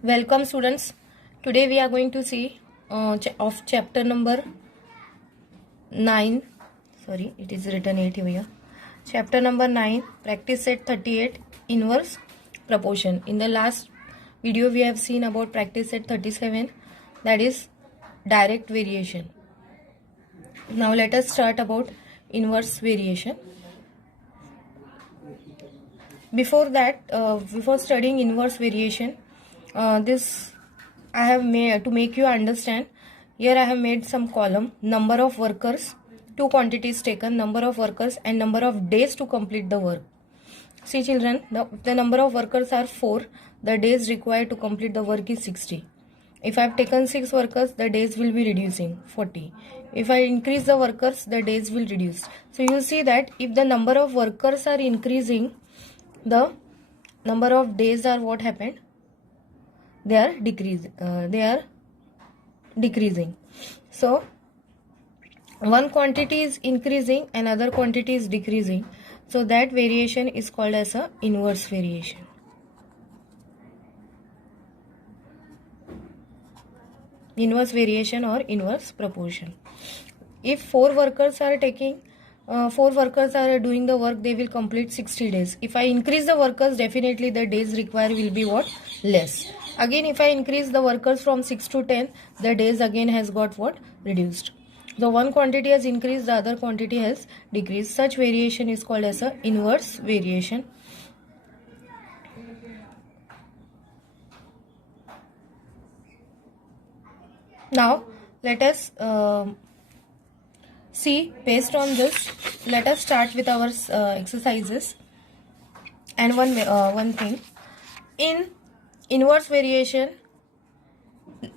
Welcome students. Today we are going to see of chapter number 9. Sorry, it is written 8 here. Chapter number 9, practice set 38, inverse proportion. In the last video we have seen about practice set 37, that is direct variation. Now let us start about inverse variation. Before that, before studying inverse variation, this I have made to make you understand. Here I have made some column: number of workers, two quantities taken, number of workers and number of days to complete the work. See children, the number of workers are 4, the days required to complete the work is 60. If I have taken 6 workers, the days will be reducing 40. If I increase the workers, the days will reduce. So you see that if the number of workers are increasing, the number of days are what happened? They are decreasing. So one quantity is increasing, another quantity is decreasing. So that variation is called as a inverse variation. Inverse variation or inverse proportion. If 4 workers are doing the work, they will complete 60 days. If I increase the workers, definitely the days required will be what? Less. Again, if I increase the workers from 6 to 10, the days again has got what? Reduced. The one quantity has increased, the other quantity has decreased. Such variation is called as a inverse variation. Now let us see, based on this, let us start with our exercises. And one thing, in inverse variation,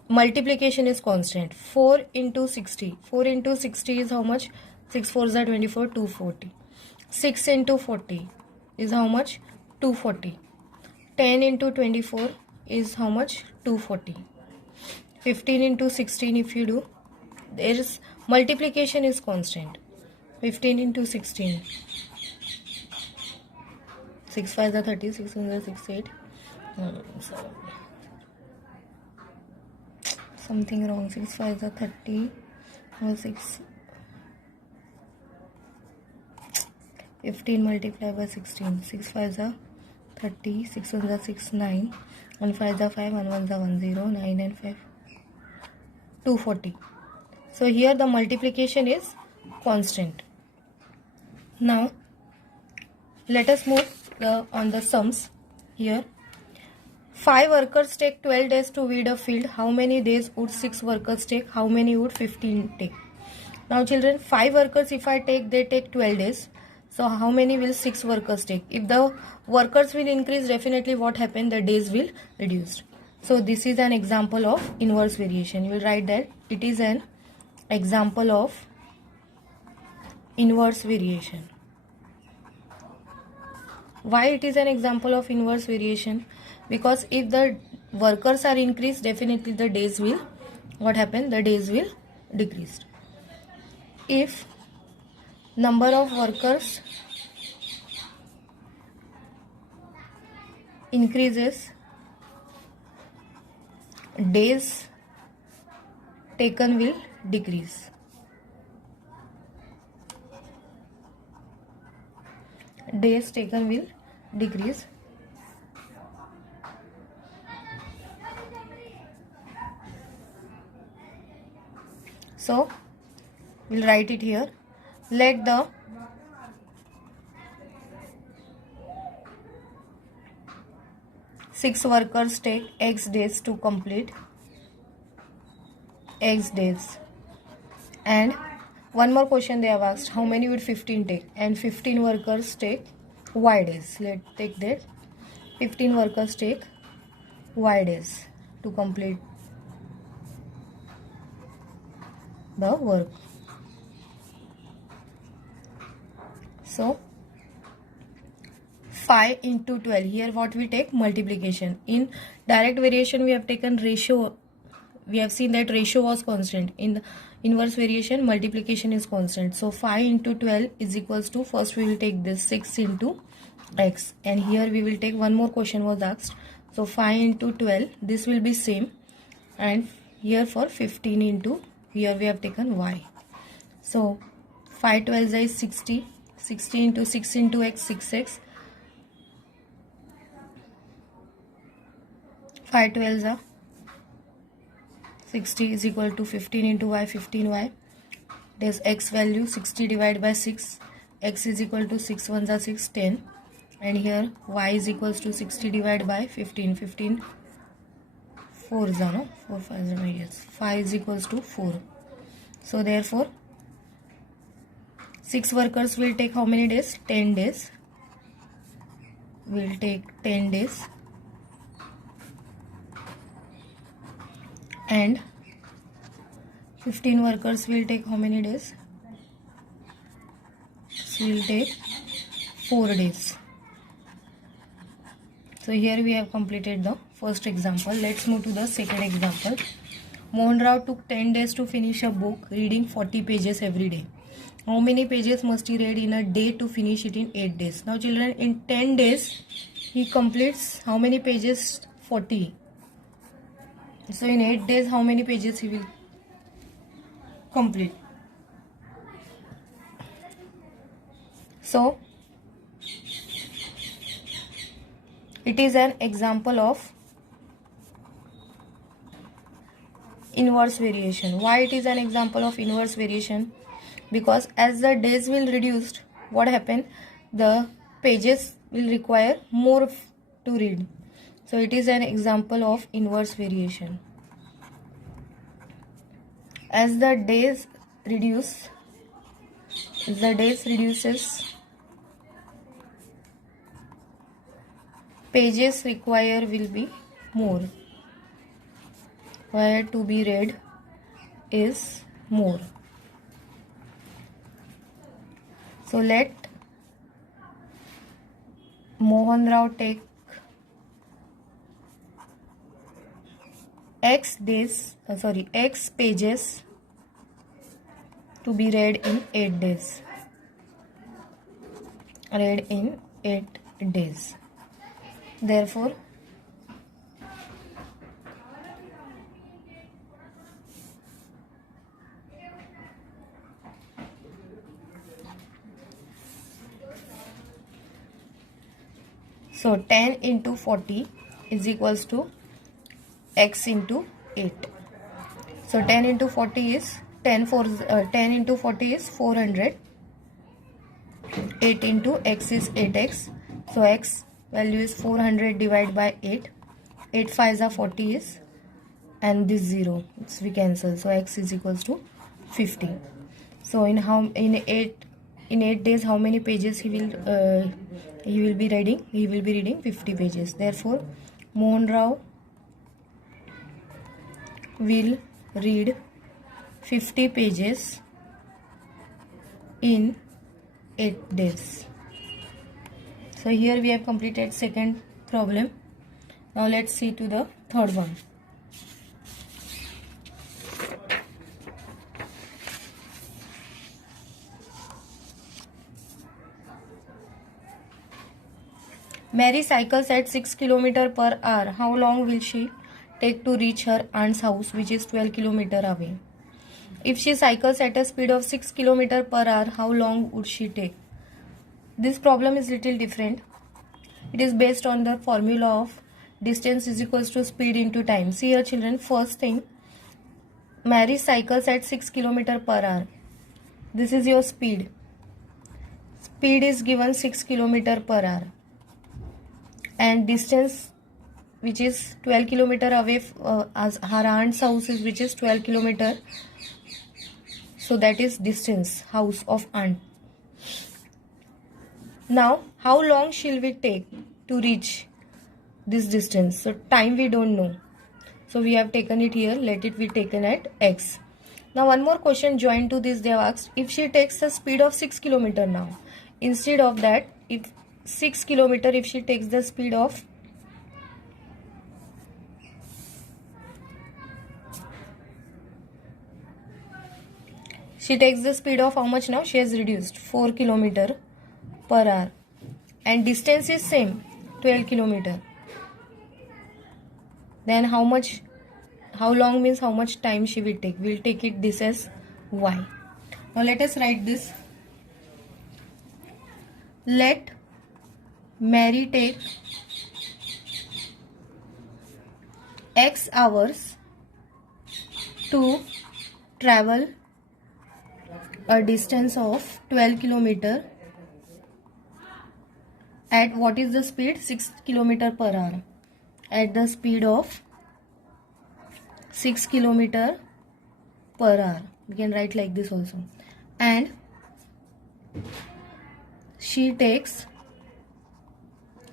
multiplication is constant. 4 into 60. 4 into 60 is how much? 6 4s are 24, 240. 6 into 40 is how much? 240. 10 into 24 is how much? 240. 15 into 16 if you do, there is multiplication is constant. 15 into 16. 6 5 are 30, 6 1 are 68. Something wrong. 6 5 are 30. 6 15 multiplied by 16. 6 5 are 30. 6 1 are 6 9. 1 5 are 5. 1 1 are 1 0. 9 and 5. 240. So here the multiplication is constant. Now let us move on the sums. Here 5 workers take 12 days to weed a field. How many days would 6 workers take? How many would 15 take? Now children, 5 workers if I take, they take 12 days. So how many will 6 workers take? If the workers will increase, definitely what happen? The days will reduce. So this is an example of inverse variation. You will write that it is an example of inverse variation. Why it is an example of inverse variation? Because if the workers are increased, definitely the days will what happen? The days will decrease. If number of workers increases, days taken will decrease. Days taken will decrease. So we'll write it here. Let the six workers take X days to complete X days. And one more question they have asked, how many would 15 take? And 15 workers take Y days. Let's take that. 15 workers take Y days to complete the work. So 5 into 12. Here what we take? Multiplication. In direct variation we have taken ratio. We have seen that ratio was constant. In inverse variation, multiplication is constant. So 5 into 12 is equals to, first we will take this 6 into x, and here we will take one more question was asked. So 5 into 12, this will be same, and here for 15 into, here we have taken y. So 5 12 is 60, 60 into 6 into x, 6x. 5 12 are 60 is equal to 15 into y, 15y. There's x value 60 divided by 6. X is equal to 6 1s are 6, 10. And here y is equals to 60 divided by 15. 15 4s are, no? 4 5s are, yes. 5 is equals to 4. So therefore 6 workers will take how many days? 10 days. Will take 10 days. And 15 workers will take how many days? So will take 4 days. So here we have completed the first example. Let's move to the second example. Mohan Rao took 10 days to finish a book, reading 40 pages every day. How many pages must he read in a day to finish it in 8 days? Now children, in 10 days he completes how many pages? 40. So in 8 days how many pages he will complete? So it is an example of inverse variation. Why it is an example of inverse variation? Because as the days will reduced, what happen? The pages will require more to read. So it is an example of inverse variation. As the days reduce, as the days reduces, pages require will be more. Where to be read is more. So let Mohan Rao take X pages to be read in 8 days. Read in 8 days. Therefore, so 10 into 40 is equals to x into 8. So 10 into 40 is 10 into 40 is 400. 8 into x is 8x. So x value is 400 divided by 8. 8 5s are 40 is, and this 0 we cancel. So x is equals to 50. So in 8 days how many pages he will be reading? He will be reading 50 pages. Therefore, Mohan Rao will read 50 pages in 8 days. So here we have completed second problem. Now let's see to the third one. Mary cycles at 6 km per hour. How long will she take to reach her aunt's house, which is 12 km away? If she cycles at a speed of 6 km per hour, how long would she take? This problem is little different. It is based on the formula of distance is equals to speed into time. See here children, first thing, Mary cycles at 6 km per hour. This is your speed. Speed is given 6 km per hour. And distance which is 12 km away, as her aunt's house is which is 12 km. So that is distance, house of aunt. Now how long shall we take to reach this distance? So time we don't know. So we have taken it here, let it be taken at x. Now one more question joined to this, they have asked, if she takes a speed of 6 km now, instead of that, if 6 km, if she takes the speed of 6 She takes the speed of how much now? She has reduced 4 kilometer per hour. And distance is same, 12 kilometer. Then how long means how much time she will take? We'll take it this as y. Now let us write this. Let Mary take x hours to travel a distance of 12 kilometer at what is the speed? 6 kilometer per hour. At the speed of 6 kilometer per hour. We can write like this also. And she takes,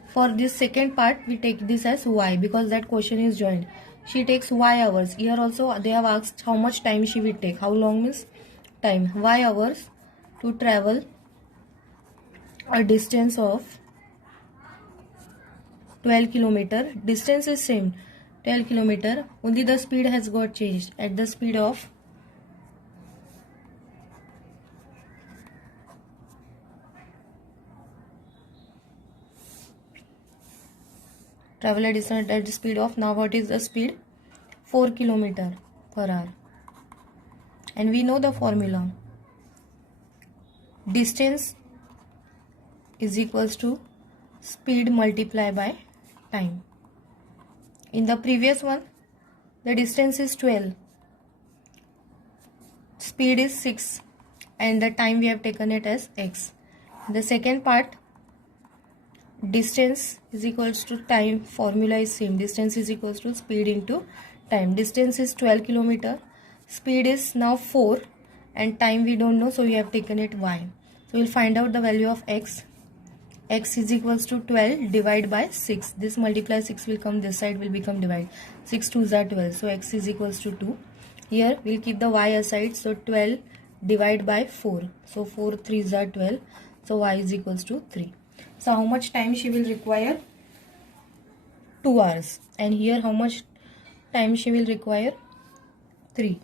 for this second part we take this as y because that question is joined. She takes y hours. Here also they have asked how much time she will take. How long means time. Y hours to travel a distance of 12 kilometer. Distance is same, 12 kilometer. Only the speed has got changed. At the speed of travel a distance at the speed of, now what is the speed? 4 kilometer per hour. And we know the formula. Distance is equals to speed multiplied by time. In the previous one, the distance is 12, speed is 6, and the time we have taken it as x. The second part, distance is equals to time, formula is same. Distance is equals to speed into time. Distance is 12 kilometer, speed is now 4, and time we don't know, so we have taken it y. So we'll find out the value of x. X is equals to 12 divided by 6. This multiply 6 will come this side, will become divide. 6 2s are 12. So x is equals to 2. Here we'll keep the y aside. So 12 divided by 4. So 4 3s are 12. So y is equals to 3. So how much time she will require? 2 hours. And here how much time she will require? 3.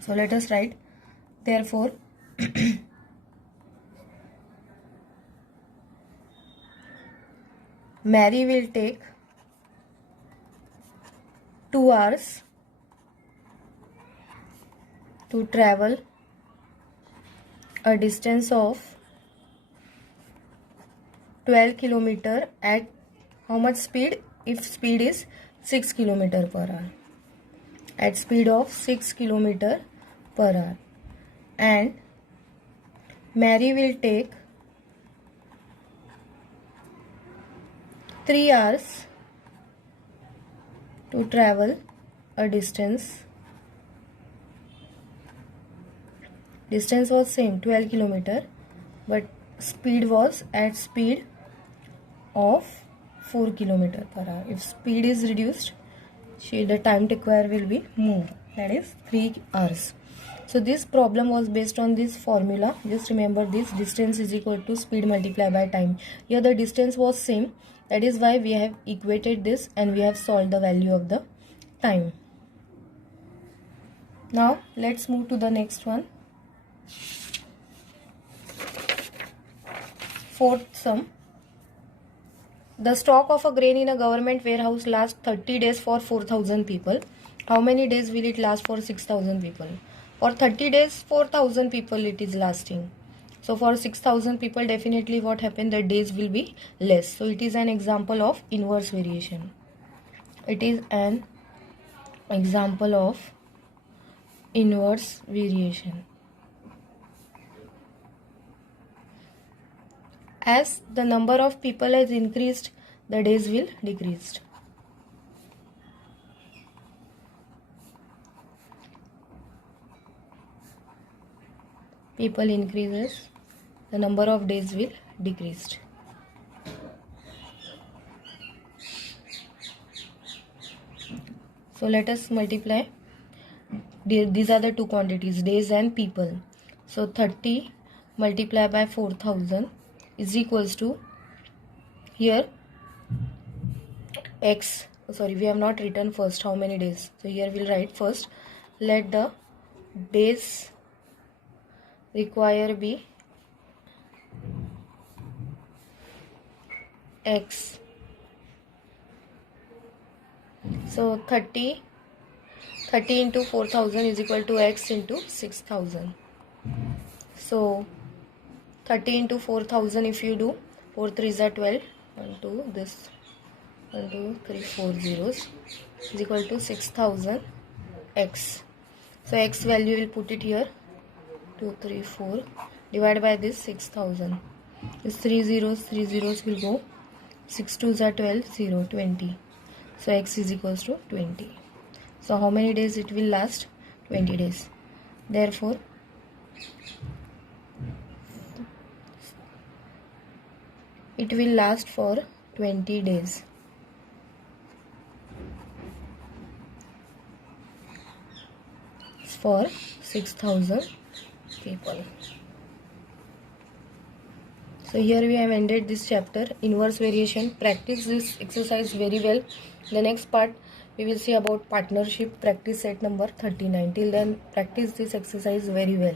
So let us write. Therefore, Mary will take 2 hours to travel a distance of 12 kilometer at how much speed? If speed is 6 kilometer per hour. At speed of 6 kilometer per hour. And Mary will take 3 hours to travel a distance. Distance was same, 12 kilometer, but speed was at speed of 4 kilometer per hour. If speed is reduced, the time required will be more, that is 3 hours. So this problem was based on this formula. Just remember this, distance is equal to speed multiplied by time. Here the distance was same, that is why we have equated this and we have solved the value of the time. Now let's move to the next one. Fourth sum. The stock of a grain in a government warehouse lasts 30 days for 4,000 people. How many days will it last for 6,000 people? For 30 days, 4,000 people it is lasting. So for 6,000 people, definitely what happened, the days will be less. So it is an example of inverse variation. It is an example of inverse variation. As the number of people has increased, the days will decrease. People increases, the number of days will decrease. So let us multiply. These are the two quantities, days and people. So 30 multiplied by 4,000 is equals to, here x, sorry, we have not written first how many days. So here we'll write first, let the days require be x. So 30 into 4000 is equal to x into 6000. So 30 into 4000, if you do 4 3s are 12, 1 2 this 1 2 3 4 zeros is equal to 6000 x. So x value will put it here, 2 3 4 divided by this 6000. This 3 zeros will go, 6 2s are 12, 0 20. So x is equals to 20. So how many days it will last? 20 days. Therefore it will last for 20 days. For 6000 people. So here we have ended this chapter, inverse variation. Practice this exercise very well. The next part we will see about partnership, practice set number 39. Till then, practice this exercise very well.